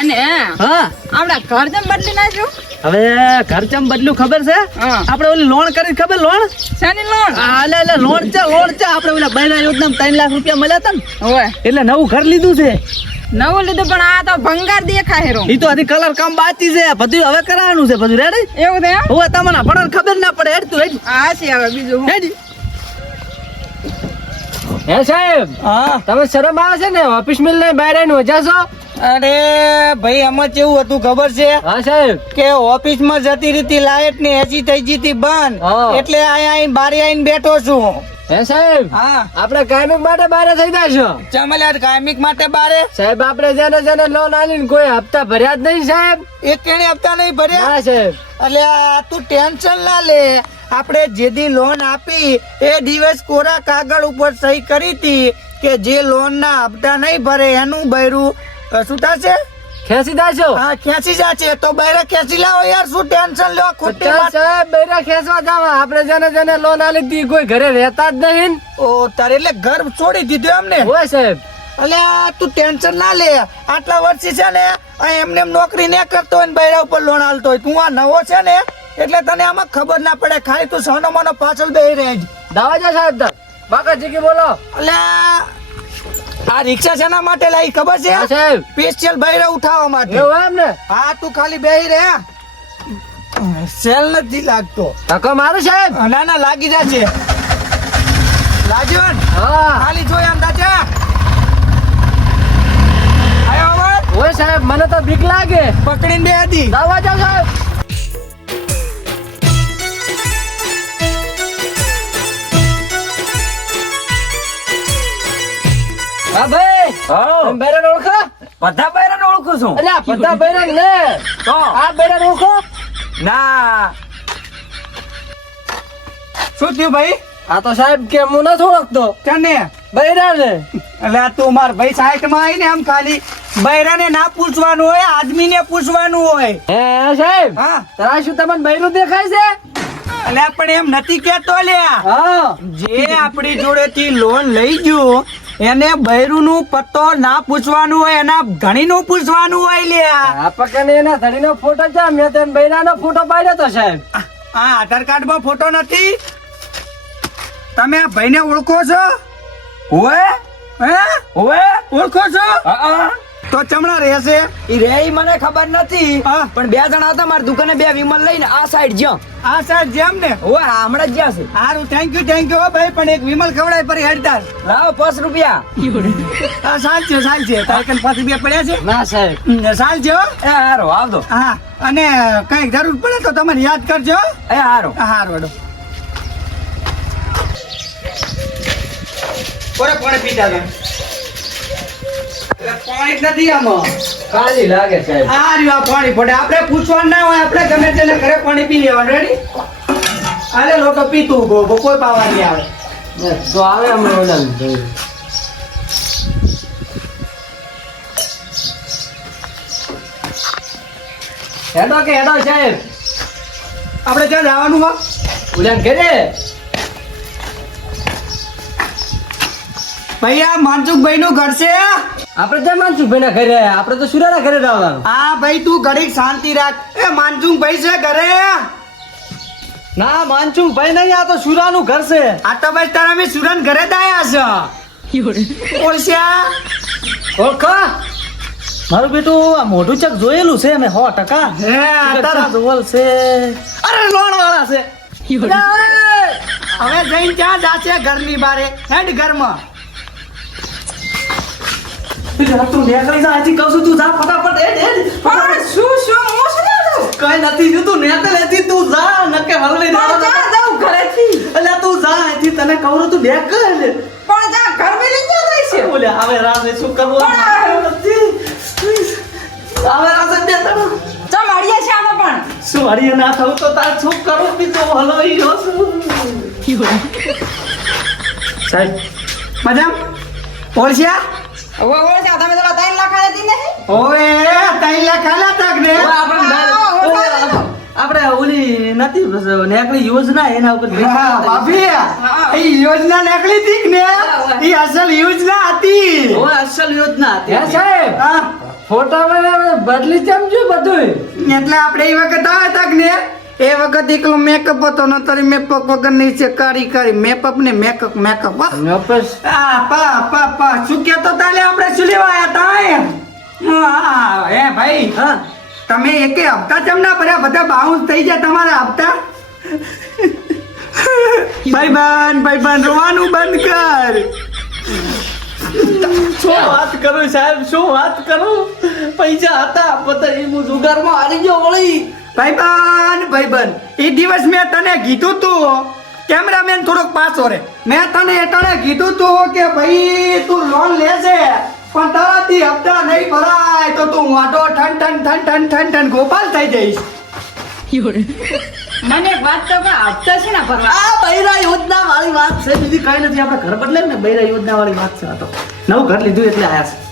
અને હા. આપડા ઘર જેમ બદલી નાખ્યું? હવે ખર્ચમ બદલું ખબર છે? હા. આપણે ઓલી લોન કરી ખબર લોન શાની લોન હા એટલે એટલે લોન છે લોન છે. આપણે ઓલા બૈરા યોજના ત્રણ લાખ રૂપિયા મળ્યા હતા ને. એટલે નવું ઘર લીધું છે. નવું લીધું પણ આ તો ભંગાર દેખાય હેરો ઈ તો હજી કલર કામ બાકી છે. બધું હવે કરાવવાનું છે. બધું રેડી એવું છે? હવે તમને પણ ખબર ના પડે. હેડ તું હેડ. હા છે હવે બીજું હેડી હે સાહેબ હા. તમે શરમ આવે છે ને? ઓફિસ મિલ ને બહાર આવીને વજા છો? અરે ભાઈ આમાં કેવું હતું ખબર છે? હા સાહેબ. કે ઓફિસમાં જતી રીતી લાઈટની એસી થઈ ગઈ બંધ. એટલે અહીંયા આઈને બારે આઈને બેઠો છું. હે સાહેબ? હા. આપણે કાયમિક માટે બહાર થઈ જાશો ચમલ્યા કાયમિક માટે બારે? સાહેબ આપણે જેને જેને લોન આલીને કોઈ હપ્તા ભર્યા જ નહીં સાહેબ. એક કેણે હપ્તા નહીં ભર્યા? સાહેબ. એટલે તું ટેન્શન ના લે. આપણે જે લોન આપી એ દિવસ કોરા કાગળ ઉપર સહી કરી હતી કે જે લોન ના હપ્તા નહીં ભરે એનું બૈરું શું થશે ખેંચી દાશો હા ખેંચી જશે તો બૈરા ખેંચી લાવો યાર શું ટેન્શન લો ખોટી વાત. સાહેબ બૈરા ખેંચવા જાવા. આપણે જેને જેને લોન આલી દીધી કોઈ ઘરે રહેતા જ નહીં ઓ તારે એટલે ઘર છોડી દીધું એમને? હોય સાહેબ. અલે તું ટેન્શન ના લે. આટલા વર્ષથી છે ને એમને એમ નોકરી ને કરતો હોય ને બૈરા ઉપર લોન આલતો હોય. તું આ નવો છે ને એટલે તને આમાં ખબર ના પડે. ખાલી તું સોનો મોનો પાછળ બેહી રહે જ. દાવા જા સાહેબ બાકા ચીકી બોલો? એટલે આ રિક્ષા શેના માટે લાવી ખબર છે? સાહેબ. સ્પેશિયલ બૈરા ઉઠાવવા માટે. એવું એમ ને? હા તું ખાલી બેહી રહે સેલ નથી લાગતો. ધક્કો મારે સાહેબ. ના ના લાગી જશે લાગ્યો? હા. ખાલી જોઈ અંદાજે. આયો હોય સાહેબ મને તો બીક લાગે. પકડીને બે હતી દાવા જાઓ સાહેબ. હા ભાઈ. તમે બૈરાને ઓળખો? બધા બૈરાને ઓળખું છું. અરે બધા બૈરાને ને. તો? આ બૈરાને ઓળખો? ના. શું થયું ભાઈ? આ તો સાહેબ કે હું નથી ઓળખતો. તને બૈરાને એટલે તું માર ભાઈ સાઈડમાં આવીને આમ ખાલી બૈરાને ના પૂછવાનું હોય આદમીને પૂછવાનું હોય. હે સાહેબ? હા. તારા શું તમને બૈરું દેખાય છે? અલ્યા પણ એમ નથી કેતો લ્યા હા. જે આપણી જોડેથી લોન લઈ ગયો એને બૈરુંનું પત્તો ના પૂછવાનું હોય એના ધણીનું પૂછવાનું હોય લ્યા. આ પકડને એના ધડીનો ફોટો છે મેં તેને બૈરાનો ફોટો પાડ્યો તો સાહેબ. આ આધાર કાર્ડમાં ફોટો નથી? તમે આ ભાઈને ઓળખો છો? ઓએ? હે? ઓએ? ઓળખો છો? તો ચમણા રહેશે? ઈ રે ઈ મને ખબર નથી પણ બે જણા હતા મારી દુકાને બે વિમલ લઈને આ સાઈડ જ્યાં. આ સાઈડ જેમ ને? ઓય હમણાં જ જ્યાં છે. સારું થેન્ક યુ થેન્ક યુ ભાઈ પણ એક વિમલ ખવડાય પર હેડદાર. લાવો પાંચ રૂપિયા. સાલ છે સાલ છે. તારે કઈ પાંચ રૂપિયા પડ્યા છે? ના સાહેબ. સાલ છે એ હારો આવજો. હા અને કંઈક જરૂર પડે તો તમારે યાદ કરજો એ હારો. હારો વડો કોરે કોણે પીતા હતા? જ નથી આમાં. કાલી લાગે સાહેબ આ રહ્યું આ પાણી પડે આપણે પૂછવાનું ના હોય આપણે ગમે તેને ઘરે પાણી પી લેવાનું. રેડી અરે લોકો પીતું ઊભો ઊભો કોઈ પાવા નહીં આવે. તો આવે અમે ઓલા હેડો કે હેડો સાહેબ. આપણે ક્યાં જવાનું હો ઉડાન ઘરે? આ માનસુખભાઈ નું ઘર છે. આપણે તો માનસુખભાઈ ના ઘરે આપણે તો સુરાના ઘરે જવાનું હા ભાઈ તું ઘડીક શાંતિ રાખ. એ માનસુખભાઈ છે ઘરે. ના માનચું ભાઈ નહીં આ તો સુરાનું ઘર છે. આ તો ભાઈ તારા મેં સુરન ઘરે દાયા છે. ઓળશ્યા. ઓળખો? મારું બેટું આ મોઢું ચક જોયેલું છે મેં સો ટકા. જોવલ છે. અરે લોણ વાળા છે હવે જઈને ક્યાં જાશે ઘરની બારે? હેડ ઘરમાં. તું નીકળી જા અહીંથી કહું છું તું જા ફટાફટ હેડ પણ શું શું હું શું ના કઈ નથી થયું તું નીકળ તું જા નકે હલવી દે. જા જાઉં એટલે તું જા હજી તને કહું છું તું નીકળ પણ જા ઘરમાં લઈ જવા જાય છે. બોલે શું કરવું? પણ- આવે રાસે બે ત્રણ ચમ અડીએ છે આમાં પણ? શું હરીએ ના થવું તો તાર શું કરું? બીજો હલવી રહ્યો છું. સાહેબ મજા ઓળશ્યા? આપણે ઓલી નથી નેકડી યોજના એના ઉપર હા, ભાભી. એ યોજના નીકળી હતી ને એ અસલ યોજના હતી. ઓ અસલ યોજના હતી. હે સાહેબ? ફોટા બદલી ચમજો બધું એટલે આપણે એ વખત આવ્યા તક ને એ વખત એકલો મેકઅપ હતો ન તારી મેકઅપ વગર નીચે છે કાઢી કારી મેકઅપ ને મેકઅપ મેકઅપ આ પા પા પા શું કેતો તાલે આપણે? શું લેવા આયા તા હા હે ભાઈ હા. તમે એકે હપ્તા ચમ ના ભર્યા? બધા બાઉન્સ થઈ જાય તમારા હપ્તા? ભાઈ બાન ભાઈ બાન રોવાનું બંધ કર. શું વાત કરું સાહેબ? શું વાત કરું? પૈસા હતા બધા એ હું જુગારમાં હારી ગયો વળી. ભાઈબંધ ભાઈબંધ એ દિવસ મેં તને કીધું તું કેમેરામેન થોડોક પાછો રે. મેં તને તને કીધું તું કે ભાઈ તું લોન લેશે પણ તારાથી હપ્તા નહીં ભરાય તો તું વાંટો ઠન ઠન ઠન ઠન ઠન ઠન ગોપાલ થઈ જઈશ. મને વાત તો હપ્તા છે ને ભરવા? આ બૈરા યોજના વાળી વાત છે બીજી કઈ નથી. આપણે ઘર બદલે ને બૈરા યોજના વાળી વાત છે આ તો. નવું ઘર લીધું એટલે આયા છે.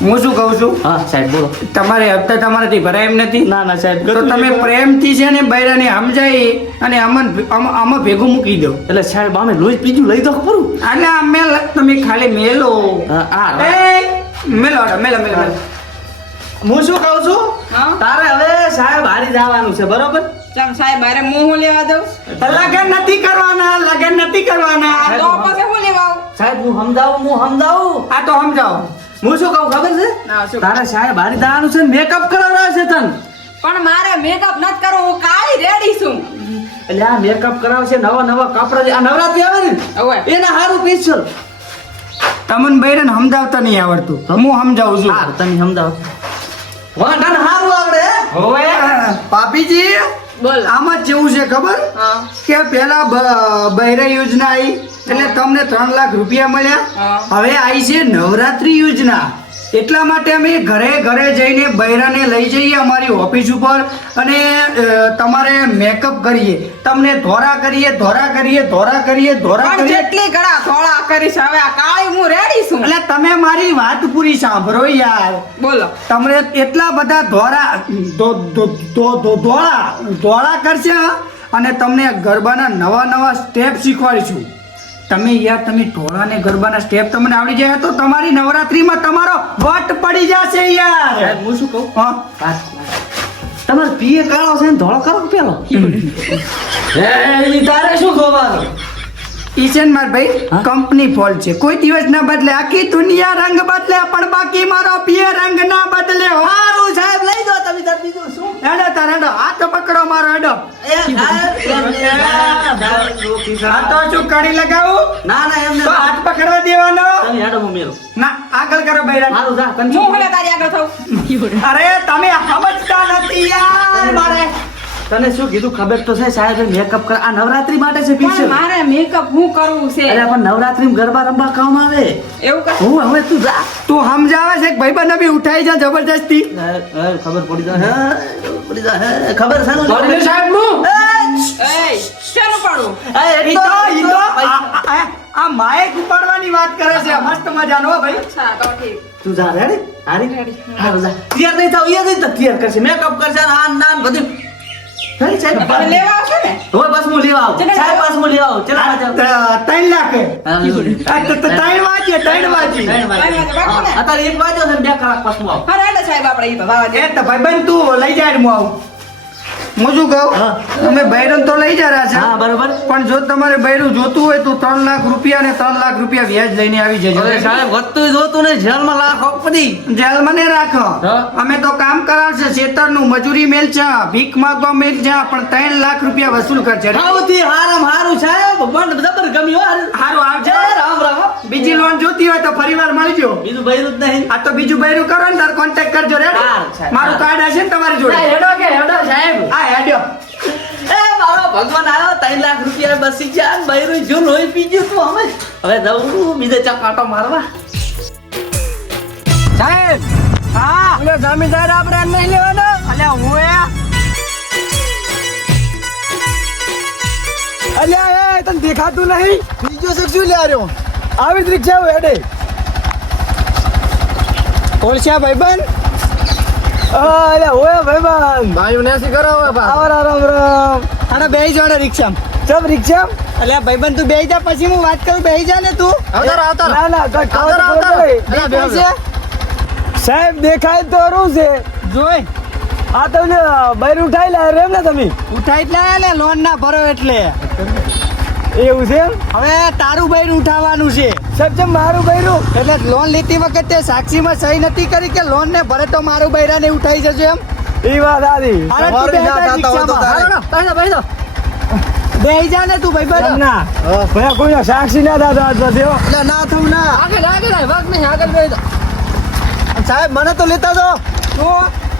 હું શું કહું છું? હા સાહેબ બોલો. તમારે હપ્તા તમારાથી ભરાય એમ નથી? ના ના સાહેબ તો તમે. પ્રેમથી છે ને બૈરાને સમજાવી અને અમન અમ- આમાં ભેગું મૂકી દો. એટલે સાહેબ અમે લોહી પીજું લઈ દો ખરું અને આ મેલ તમે ખાલી મેલો. હા, મેલો મેલો મેલો હું શું કહું છું? તારે હવે સાહેબ હારી જવાનું છે બરોબર? સાહેબ અરે હું હું લેવા દઉં? લગન નથી કરવાના લગન નથી કરવાના. તો પછી હું લેવા સાહેબ હું સમજાવું હું સમજાવું. આ તો સમજાવો. હું શું કહું ખબર છે? તારા સાહેબ હારી જવાનું છે મેકઅપ કરાવડાવે છે તને. પણ મારે મેકઅપ નથી કરવો હું કાળી રેડી છું. એટલે આ મેકઅપ કરાવશે નવા નવા કપડા જે- આ નવરાત્રી આવે ને? હવે. એના પીસલ તમન તમને બૈરાને સમજાવતા નહીં આવડતું. હું સમજાવું છું. હાર તમે સમજાવો. વાંઢાને સારું આવડે હે? હવે પાપીજી બોલ. આમાં કેવું છે ખબર? કે પેલા બહેરા યોજના આવી એટલે તમને ત્રણ લાખ રૂપિયા મળ્યા. હવે આવી છે નવરાત્રી યોજના. એટલા માટે અમે ઘરે ઘરે જઈને બૈરાને લઈ જઈએ અમારી ઓફિસ ઉપર અને તમારે મેકઅપ કરીએ. તમને ધોરા કરીએ ધોરા કરીએ ધોરા કરીએ ધોરા કરીએ. જેટલી ઘણા ધોળા કરીશ હવે આ કાળી હું રેડી છું. એટલે તમે મારી વાત પૂરી સાંભળો યાર. બોલો. તમને એટલા બધા ધોરા ધોળા ધોળા કરશે અને તમને ગરબાના નવા નવા સ્ટેપ શીખવાડીશું. તમે યાર તમે ઢોળા ને ગરબાના સ્ટેપ તમને આવડી જાય તો તમારી નવરાત્રીમાં તમારો વટ પડી જશે યાર. હું શું કહું? હા. તમારે પીએ કાળો છે ને ધોળો કરો પેલો? તારે શું ખોવાનું? ઈશન માર ભાઈ કંપની ફોલ્ટ છે. કોઈ દિવસ ના બદલે આખી દુનિયા રંગ બદલે પણ બાકી મારો પિયર રંગ ના બદલે. સારું સાહેબ લઈ દો તમે બીજું શું? હેડો તાર હેડો. હાથ આ તો શું કડી લગાવું? ના ના એમ તો હાથ પકડવા દેવાનો? હેડો હું ના આગળ કરો બૈરા હારું જા હું તારી આગળ થઉં. અરે તમે સમજતા નથી યાર મારે. તને શું કીધું? ખબર તો છે સાહેબ મેકઅપ કર આ નવરાત્રી માટે છે પિક્ચર? મારે મેકઅપ હું કરવું છે? અરે પણ નવરાત્રી ગરબા રમવા કામ આવે. એવું કર હું હવે તું જા. તું સમજાવે છે કે ભાઈબંધ બી ઉઠાઈ જા જબરજસ્તી? ખબર પડી જા પડી જા ખબર છે ને? સાહેબનું? એય શેનું પડું? એ ઈ તો ઈ તો આ- માયક ઉપાડવાની વાત કરે છે મસ્ત મજાનો ભાઈ. અચ્છા તો ઠીક. તું જા રેડી હારી? રેડી હા જા. તૈયાર નહીં થાવ એ નહીં તો તૈયાર કરશે. મેકઅપ કરશે આ નાન બધું. રેડી સાહેબ તમે લેવા આવશો ને? હવે બસ હું લેવા આવું. ચલો. બસ હું લેવા આવું. ચલો ત્રણ લાખ? ત્રણ વાંચીએ ત્રણ? હા, અત્યારે એક વાગ્યો છે બે કલાક પછી આવું. હા રેડો સાહેબ આપણે એ તો ભાઈ ભાઈબંધ તું લઈ જાય હું આવું. હું શું કહું. તમે બૈરન તો લઈ જા રહ્યા હા છે બરોબર. પણ જો તમારે બૈરું જોતું હોય તો ત્રણ લાખ રૂપિયા ને ત્રણ લાખ રૂપિયા વ્યાજ લઈને આવી જજો. સાહેબ વધતું જોતું ને જેલમાં લાખ ઓપડી જેલમાં ને રાખો. અમે તો કામ કરાવશે. શેતરનું મજૂરી મેલ છે. ભીખ માંગવા મેલ છે પણ ત્રણ લાખ રૂપિયા વસૂલ કરશે. સૌથી હારામ હારું સાહેબ. પણ જબર ગમ્યું. હારું આવજે જય રામ રામ બીજી લોન જોતી હોય તો ફરીવાર બીજું બૈરું જ નહીં. આ તો બીજું બૈરું કરો ને તાર કોન્ટેક્ટ કરજો. રે સારું, મારું કાર્ડ હશે ને તમારી જોડે. હેડો કે હેડો સાહેબ. હા હેડ્યો એ મારો ભગવાન આવ્યો ત્રણ લાખ રૂપિયા બસી ગયા બૈરું જો લોહી પી ગયું તું અમે. હવે દઉં છું બીજે ચા કાંટો મારવા. સાહેબ હા. ઓલો જમીદાર આપણે નહીં લેવાનો? અલ્યા હું એ? અલ્યા એ તને દેખાતું નહીં? બીજો શખ્સ શું લે રહ્યો આવી જ રિક્ષા હોય હેડે ઓળખ્યા ભાઈબંધ? અરે ઓય ભાઈ ભાઈ નેસી કરો હવે બા રામ રામ રામ. અને બેહી જોડે રિક્ષામાં. ચમ રિક્ષા અલ્યા ભાઈબંધ તું બેહી જા પછી હું વાત કરું બેહી જા ને તું. આવતાર આવતાર. ના. કોણ છે? સાહેબ દેખાય તો રૂ છે. જોઈ. આ તમને બૈર ઉઠાઈ લે રેમ ને તમે? ઉઠાઈ લાયા ને લોન ના ભરો એટલે. એવું છે? એમ? હવે તારું ભાઈ ઉઠાવવાનું છે. સાહેબ જેમ મારું બૈરું. એટલે લોન લેતી વખતે સાક્ષીમાં સહી નથી કરી કે લોન ને ભરે તો મારું બૈરાને ઉઠાઈ જશે એમ? એ વાત આદી તું બેહી જા બેસો બેસો બેહી ને તું ભાઈ બરાબર ના. ભયા કોઈ સાક્ષી ના દાદા આજ થયો. એટલે ના થવું ના. આગળ આગળ વાગ નહીં આગળ બેસો સાહેબ મને તો લેતા દો.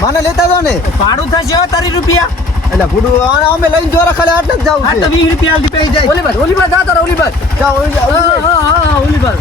મને લેતા દો ને. ભાડું થશે તારી રૂપિયા. એટલે ગુડુ અમે લઈને જોરા ખાલી આટલે જ જાવ વીસ રૂપિયા પેઈ જાય. ઓલી બાદ ઓલી બાદ જાતો રહો, ઓલી છે જાઓ, ઓલી- ઓલી- હા હા ઓલી બરો.